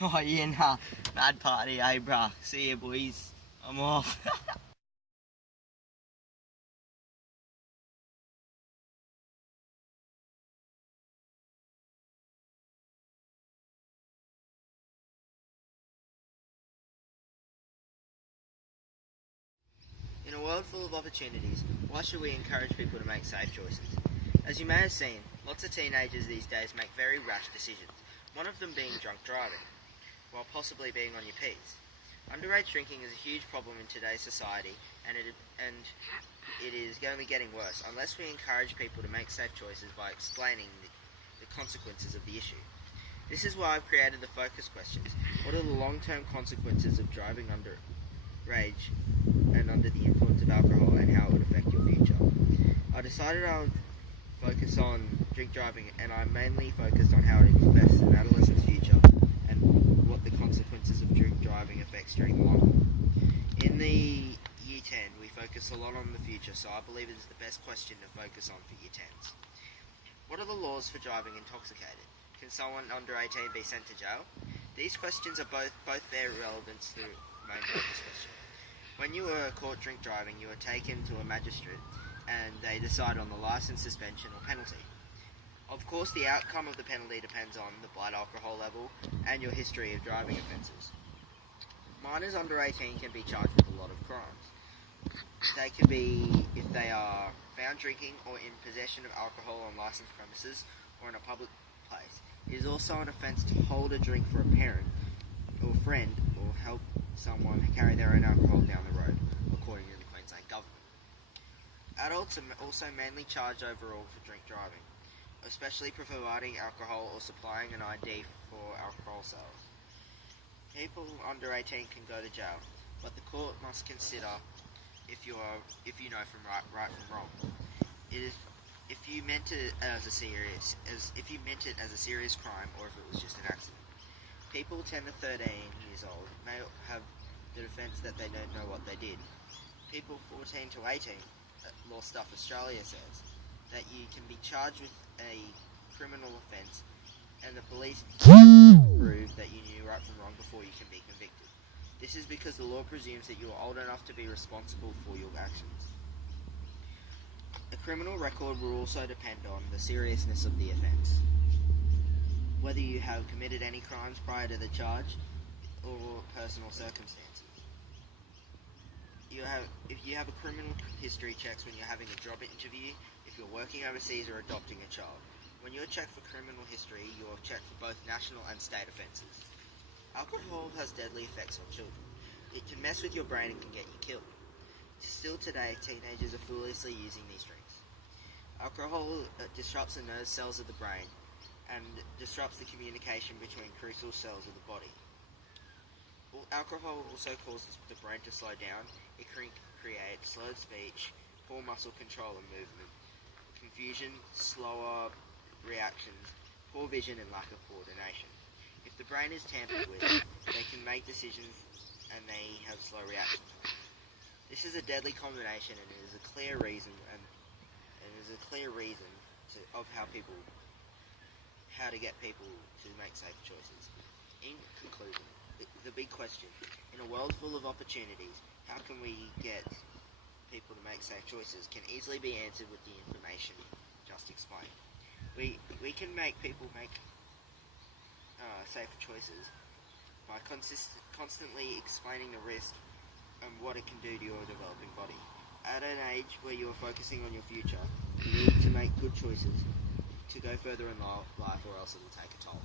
Oh yeah, nah. Bad party, eh, bruh. See ya, boys. I'm off. In a world full of opportunities, why should we encourage people to make safe choices? As you may have seen, lots of teenagers these days make very rash decisions, one of them being drunk driving, while possibly being on your P's. Underage drinking is a huge problem in today's society, and it is only getting worse unless we encourage people to make safe choices by explaining the consequences of the issue. This is why I've created the focus questions. What are the long-term consequences of driving under rage and under the influence of alcohol, and how it would affect your future? I decided I would focus on drink driving, and I mainly focused on how it affects an adolescent's future and what the consequences of drink driving affects during the long haul. In the Year 10, we focus a lot on the future, so I believe it is the best question to focus on for Year 10s. What are the laws for driving intoxicated? Can someone under 18 be sent to jail? These questions are both bear relevance to the main focus question. When you were caught drink driving, you were taken to a magistrate and they decide on the licence, suspension or penalty. Of course, the outcome of the penalty depends on the blood alcohol level and your history of driving offences. Minors under 18 can be charged with a lot of crimes. They can be if they are found drinking or in possession of alcohol on licensed premises or in a public place. It is also an offence to hold a drink for a parent or friend or help someone carry their own alcohol down the road, according to the Queensland Government. Adults are also mainly charged overall for drink driving, especially providing alcohol or supplying an ID for alcohol sales. People under 18 can go to jail, but the court must consider if you know from right from wrong. It is if you meant it as a serious crime, or if it was just an accident. People 10 to 13 years old may have the defence that they don't know what they did. People 14 to 18, Law Stuff Australia says, that you can be charged with a criminal offence and the police prove that you knew right from wrong before you can be convicted. This is because the law presumes that you are old enough to be responsible for your actions. A criminal record will also depend on the seriousness of the offence, whether you have committed any crimes prior to the charge or personal circumstances. If you have a criminal history checks when you're having a job interview, if you're working overseas or adopting a child. When you're checked for criminal history, you're checked for both national and state offences. Alcohol has deadly effects on children. It can mess with your brain and can get you killed. Still today, teenagers are foolishly using these drinks. Alcohol disrupts the nerve cells of the brain and disrupts the communication between crucial cells of the body. Alcohol also causes the brain to slow down. It can create slurred speech, poor muscle control and movement, confusion, slower reactions, poor vision and lack of coordination. If the brain is tampered with, they can make decisions and they have slow reaction times. This is a deadly combination, and it is a clear reason of how to get people to make safe choices. In conclusion, the big question: in a world full of opportunities, how can we get people to make safe choices? Can easily be answered with the information just explained. We can make people make safer choices by constantly explaining the risk and what it can do to your developing body. At an age where you are focusing on your future, you need to make good choices to go further in life, or else it will take a toll.